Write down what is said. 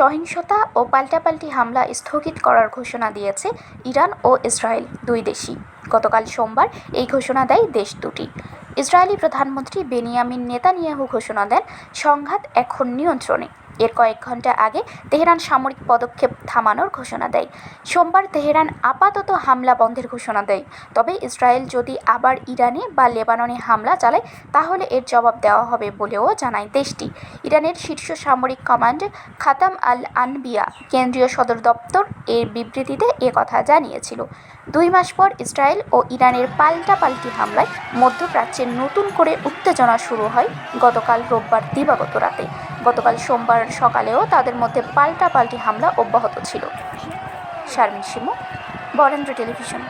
সহিংসতা ও পাল্টাপাল্টি হামলা স্থগিত করার ঘোষণা দিয়েছে ইরান ও ইসরায়েল, দুই দেশই। গতকাল সোমবার এই ঘোষণা দেয় দেশ দুটি। ইসরায়েলি প্রধানমন্ত্রী বেনিয়ামিন নেতানিয়াহু ঘোষণা দেন, সংঘাত এখন নিয়ন্ত্রণে। এর কয়েক ঘণ্টা আগে তেহরান সামরিক পদক্ষেপ থামানোর ঘোষণা দেয়। সোমবার তেহরান আপাতত হামলা বন্ধের ঘোষণা দেয়, তবে ইসরায়েল যদি আবার ইরানে বা লেবাননে হামলা চালায় তাহলে এর জবাব দেওয়া হবে বলেও জানায় দেশটি। ইরানের শীর্ষ সামরিক কমান্ডার খাতাম আল আনবিয়া কেন্দ্রীয় সদর দপ্তর এর বিবৃতিতে কথা জানিয়েছিল। 2 মাস পর ইসরায়েল ও ইরানের পাল্টাপাল্টি হামলায় মধ্যপ্রাচ্যে নতুন করে উত্তেজনা শুরু হয় গতকাল রোববার দিবাগত রাতে। গতকাল সোমবার সকালেও তাদের মধ্যে পাল্টাপাল্টি হামলা অব্যাহত ছিল। শারমিন শিমু, বরেন্দ্র টেলিভিশন।